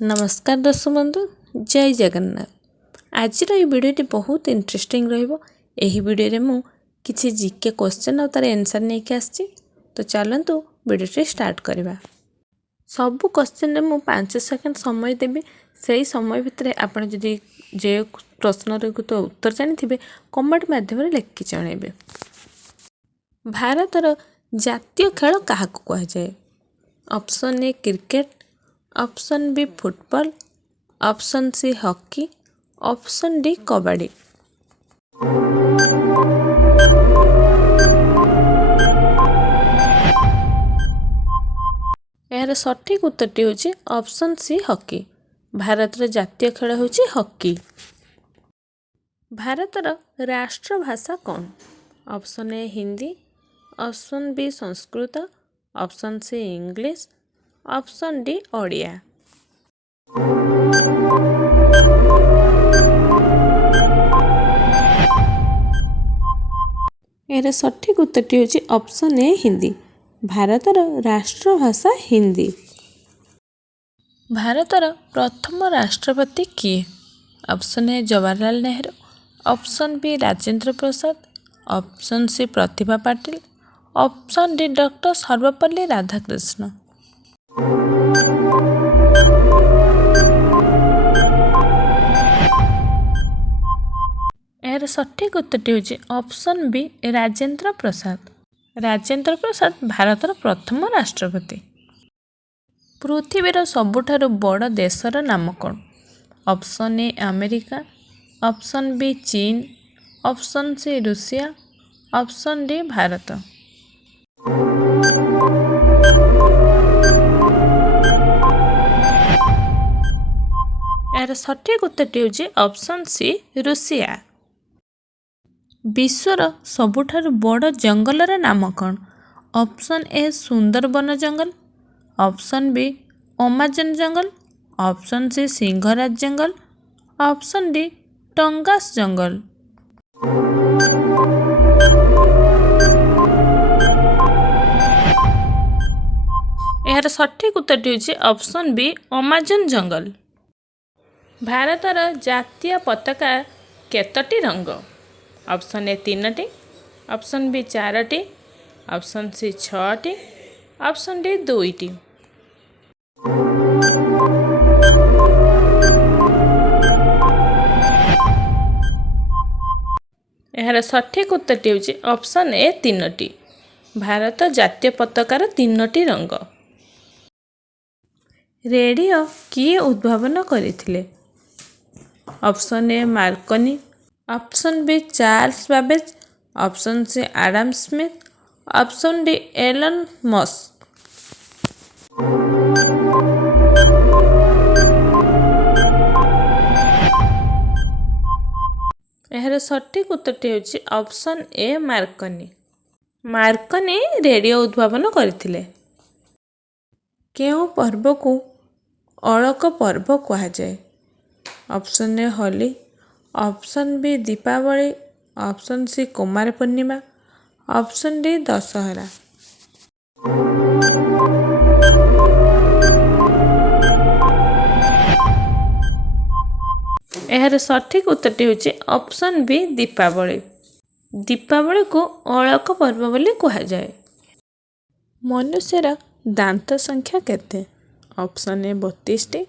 नमस्कार दर्शक बंधु जय जगन्नाथ। आज भिडियोटी बहुत इंटरेस्टिंग रहिबो। एही भिडियो रे मु किछि जीके क्वेश्चन और तार आंसर नहीं के आछि। तो चलंतु भिडियोटी स्टार्ट करबा। सब क्वेश्चन रे मु 5 सेकंड समय देबी। सेही समय भितरे आपण जदि जे प्रश्न रे तो उत्तर जानिथिबे कमेंट माध्यम रे लिखि जणेबे। भारतर जातीय खेल काहाकु कहा जाए? Option A cricket, option B football, option C hockey, option D kabaddi. यार सठिक उत्तरटी होची ऑप्शन सी हॉकी। भारतर जातीय खेल होची हॉकी। भारतर राष्ट्रभाषा कौन? Option A Hindi, option B Sanskrit, option C English, option D Odia. यार सठिक उत्तरटी होची ऑप्शन ए हिंदी। भारतर राष्ट्रभाषा हिंदी। भारतर प्रथम राष्ट्रपति किए? Option A Jawaharlal Nehru, option B Rajendra Prasad, option C Pratibha Patil, option D doctor Sarvepalli Radhakrishnan. यार सठिक उत्तरटी होची ऑप्शन बी राजेंद्र प्रसाद। राजेंद्र प्रसाद भारतर प्रथम राष्ट्रपति। पृथ्वीर सबुठारु बड़ देशर नाम कौन? Option A America, option B चीन, ऑप्शन सी रूसिया, ऑप्शन डी भारत। यार सठिक उत्तरटी होची ऑप्शन सी रूसिया। विश्वर सबुठारु बड़ जंगलर नाम कौन? ऑप्शन ए सुंदरबन जंगल, ऑप्शन बी अमाजन जंगल, ऑप्शन सी सिंहराज जंगल, ऑप्शन डी टंगास जंगल। यार सठिक उत्तरटी होची ऑप्शन बी अमाजन जंगल। भारतर जातीय पताका केतोटी रंग? ऑप्शन ए 3टी, ऑप्शन बी 4टी, ऑप्शन सी 6टी, ऑप्शन डी 2टी। यार सठिक उत्तरटी होची ऑप्शन ए 3टी। भारत जातीय पताकार 3टी रंग। रेडियो किए उद्भावन करथिले? Option A Marconi, option B Charles Babbage, option C Adam Smith, option D Elon Musk. यार सठिक उत्तरटी होची option A Marconi. Marconi radio उद्भावन करथिले। केउ पर्व को अलक पर्व कहा जाए? Option A Holi, option B Deepavali, option C Kumar Purnima, option D Dussehra. यार सठिक उत्तरटी होची ऑप्शन बी दीपावली। दीपावली को अलक पर्व बोली कहा जाए। मनुष्यर दांत संख्या केते? ऑप्शन ए 32टी,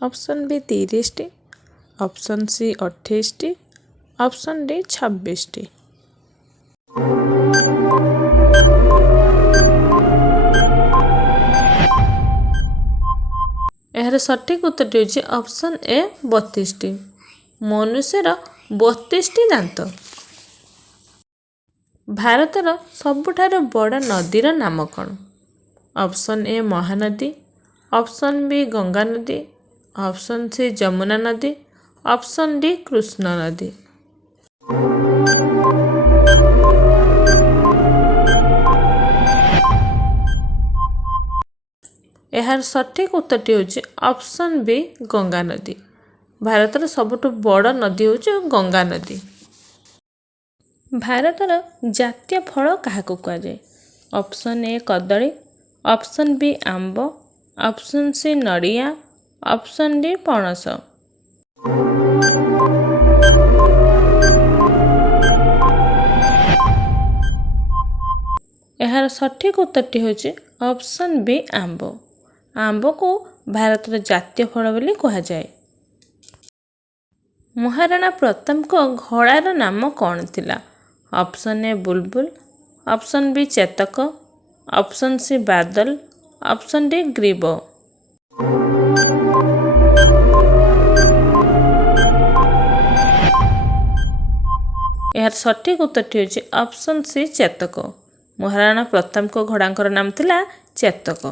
ऑप्शन बी 30टी, ऑप्शन सी 28टी, ऑप्शन डी 26टी। यार सठिक उत्तरटी होची ऑप्शन ए 32टी। मनुष्यर 32टी दांत। भारतर सबुठारु बड़ नदीर नाम कौन? Option A Mahanadi, option B Ganga नदी, ऑप्शन सी जमुना नदी, ऑप्शन डी कृष्ण नदी। यार सठिक उत्तरटी होची ऑप्शन बी गंगा नदी। भारतर सबुठु बड़ नदी होची गंगा नदी। भारतर जातीय फल काहाकु कहा जाए? ऑप्शन ए कदली, ऑप्शन बी आंब, ऑप्शन सी नड़िया, ଅପସନ୍ ଡି ପଣସ। ଏହାର ସଠିକ୍ ଉତ୍ତରଟି ହେଉଛି ଅପସନ୍ ବି ଆମ୍ବ। ଆମ୍ବକୁ ଭାରତର ଜାତୀୟ ଫଳ ବୋଲି କୁହାଯାଏ। ମହାରାଣା ପ୍ରତାପଙ୍କ ଘୋଡ଼ାର ନାମ କ'ଣ ଥିଲା? Option A Bulbul, option B Chetak, option C Badal, option D ଗ୍ରୀବ। ଏହାର ସଠିକ୍ ଉତ୍ତରଟି ହେଉଛି ଅପସନ୍ ସି ଚେତକ। ମହାରାଣା ପ୍ରତାପଙ୍କ ଘୋଡ଼ାଙ୍କର ନାମ ଥିଲା ଚେତକ।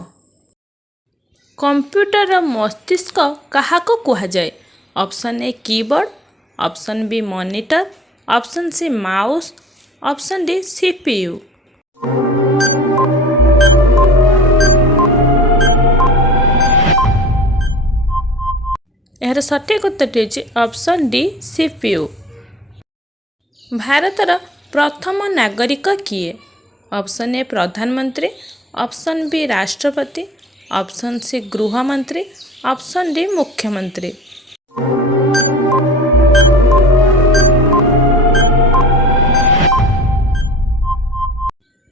କମ୍ପ୍ୟୁଟରର ମସ୍ତିଷ୍କ କାହାକୁ କୁହାଯାଏ? Option A keyboard, option B monitor, option C mouse, option D CPU। ଏହାର ସଠିକ୍ ଉତ୍ତରଟି ହେଉଛି ଅପସନ୍ ଡି CPU। ଭାରତର ପ୍ରଥମ ନାଗରିକ କିଏ? ଅପସନ୍ ଏ ପ୍ରଧାନମନ୍ତ୍ରୀ, ଅପସନ୍ ବି ରାଷ୍ଟ୍ରପତି, ଅପସନ୍ ସି ଗୃହମନ୍ତ୍ରୀ, ଅପସନ୍ ଡି ମୁଖ୍ୟମନ୍ତ୍ରୀ।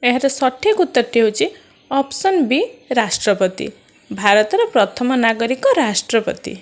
ଏହାର ସଠିକ୍ ଉତ୍ତରଟି ହେଉଛି ଅପସନ୍ ବି ରାଷ୍ଟ୍ରପତି। ଭାରତର ପ୍ରଥମ ନାଗରିକ ରାଷ୍ଟ୍ରପତି।